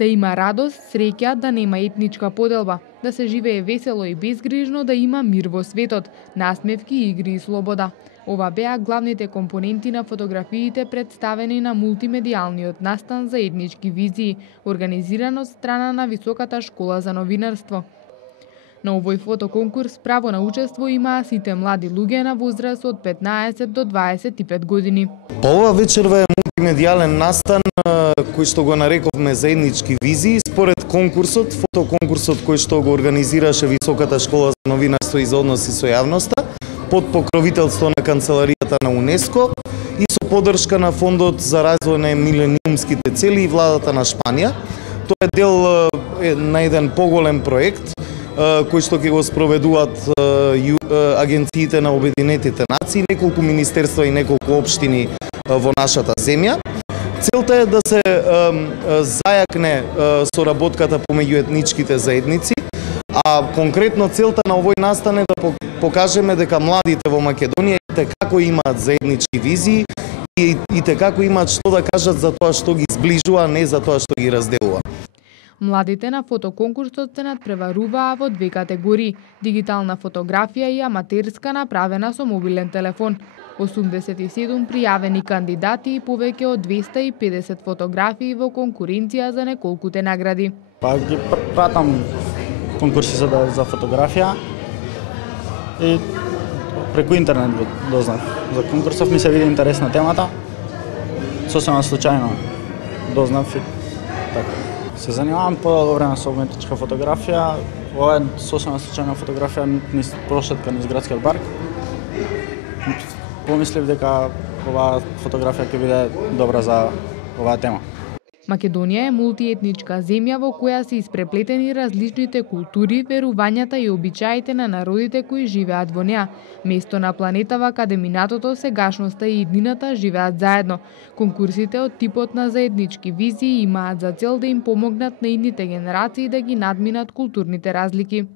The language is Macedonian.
Да има радост, среќа, да нема етничка поделба, да се живее весело и безгрижно, да има мир во светот, насмевки, игри и слобода. Ова беа главните компоненти на фотографиите представени на мултимедијалниот настан за етнички визии, организиран од страна на Високата школа за новинарство. На овој фотоконкурс право на учество имаа сите млади луѓе на возраст од 15 до 25 години. Ова вечерва е мултимедијален настан кој што го нарековме заеднички визии според конкурсот, фотоконкурсот кој што го организираше Високата школа за новинарство и за односи со јавноста под покровителство на канцеларијата на УНЕСКО и со поддршка на Фондот за развој на милениумските цели и владата на Шпанија. Тоа е дел на еден поголем проект кој што ќе го спроведуваат агенциите на Обединетите нации, неколку министерства и неколку општини во нашата земја. Целта е да се зајакне соработката помеѓу етничките заедници, а конкретно целта на овој настан е да покажеме дека младите во Македонија како имаат заеднички визии и како имаат што да кажат за тоа што ги зближува, не за тоа што ги разделува. Младите на фотоконкурсот се надпреваруваа во две категории – дигитална фотографија и аматерска направена со мобилен телефон. 87 пријавени кандидати и повеќе од 250 фотографии во конкуренција за неколкуте награди. Па ги пратам конкурси за фотографија и преку интернет дознав за конкурсов, ми се види интересна темата. Сосема случајно дознав и така. Се занимавам подолго време со уметничка фотографија. Ова е сосема случајна фотографија низ прошетка низ градскиот парк. Помислив дека оваа фотографија ќе биде добра за оваа тема. Македонија е мултиетничка земја во која се испреплетени различните култури, верувањата и обичаите на народите кои живеат во неа. Место на планетава каде минатото, сегашноста и иднината живеат заедно. Конкурсите од типот на заеднички визии имаат за цел да им помогнат на идните генерации да ги надминат културните разлики.